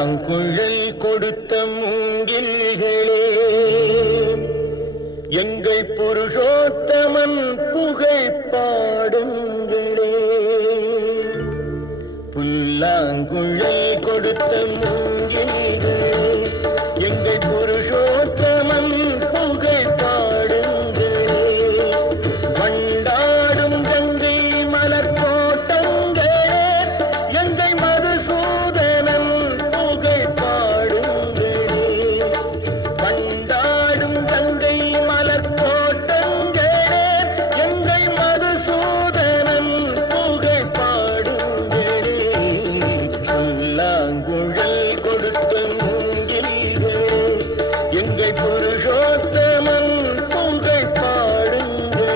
புல்லாங்குழல் கொடுத்த மூங்கில்களே, எங்கள் புருஷோத்தமன் புகழ் பாடுங்களே. புல்லாங்குழல் கொடுத்த மூங்கில்களே, எங்கள் புருஷோத்தமன் புகழ் பாடுங்களே. வண்டாடும் கங்கை மலர் தோட்டங்களே, எங்கள் மதுசூதனன் புகழ் பாடுங்களே. வண்டாடும் கங்கை மலர் தோட்டங்களே, எங்கள் மதுசூதனன் புகழ் பாடுங்களே. புல்லாங்குழல் கொடுத்த மூங்கில்களே, எங்கள் புருஷோத்தமன் புகழ் பாடுங்களே.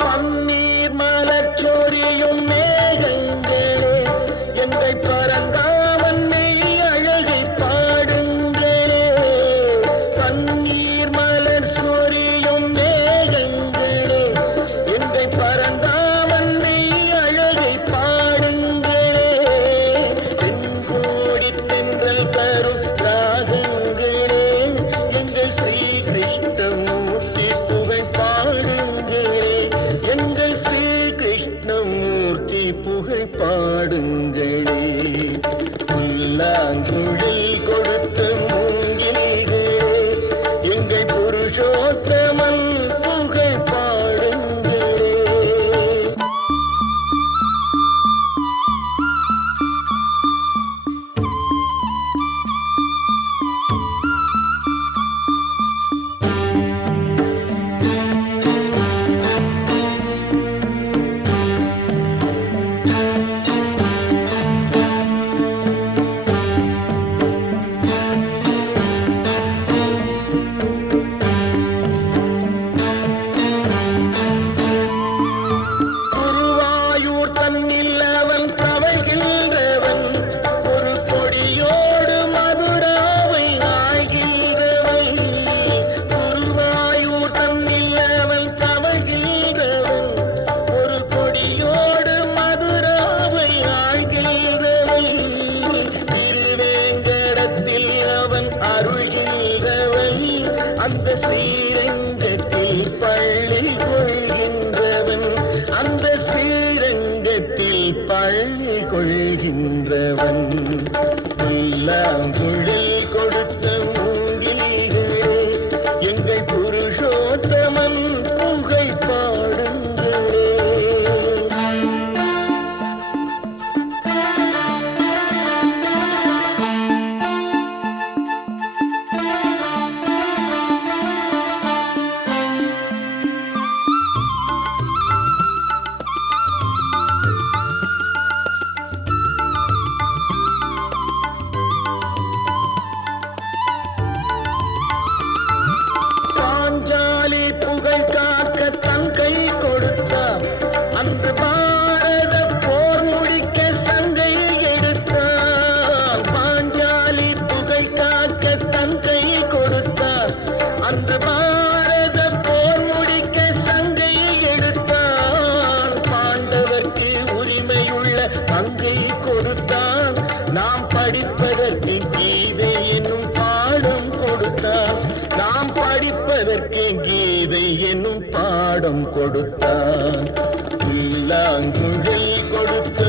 பன்னீர் மலர் சொரியும் மேகங்களே, எங்கள் பரந்தாமன் மெய் அழகை பாடுங்களே. பன்னீர் மலர் சொரியும் மேகங்களே, எங்கள் பரந்தாமன் மெய் அழகை பாடுங்களே. தென்கோடி தென்றல் தரும் ராகங்களே, எங்கள் ஸ்ரீ கிருஷ்ணமூர்த்தி புகழ் பாடுங்களே. எங்கள் ஸ்ரீ கிருஷ்ணமூர்த்தி புகழ் பாடுங்களே. புல்லாங்குழல் கொடுத்த மூங்கில்களே, எங்கள் புருஷோத்தமன் புகழ் பாடுங்களே. குருவாயூர் தன்னில் அவன் தவழ்கின்றவன், ஒரு கொடியோடு மதுராவை ஆகின்றவன். குருவாயூர் தன்னில் அவன் தவழ்கின்றவன், ஒரு கொடியோடு மதுராவை ஆகின்றவன். திருவேங்கடத்தில் அவன் அருள்கின்றவன், அந்த ஸ்ரீரங்கத்தில் பள்ளி கொள்கின்றவன். அந்த ஸ்ரீரங்கத்தில் பள்ளி கொள்கின்றவன். புல்லாங்குழல் கொடுத்த மூங்கில்களே, எங்கள் புருஷோத்தமன் புகழ் பாடுங்களே. பாஞ்சாலி புகழ் காக்க தன் கை கொடுத்தார், அன்று பாரத போர் முடிக்க சங்கை எடுத்தார். பாஞ்சாலி புகழ் காக்க தன் கை கொடுத்தார், அன்று பாரத போர் முடிக்க சங்கை எடுத்தார். பாண்டவர்க்கு உரிமையுள்ள பங்கை கொடுத்தார், நாம் படிப்பதற்கு கீதை என்னும் பாடம் கொடுத்தார். நாம் படிப்பதற்கு கீதை என்னும் பாடம் கொடுத்தார். புல்லாங்குழல் கொடுத்த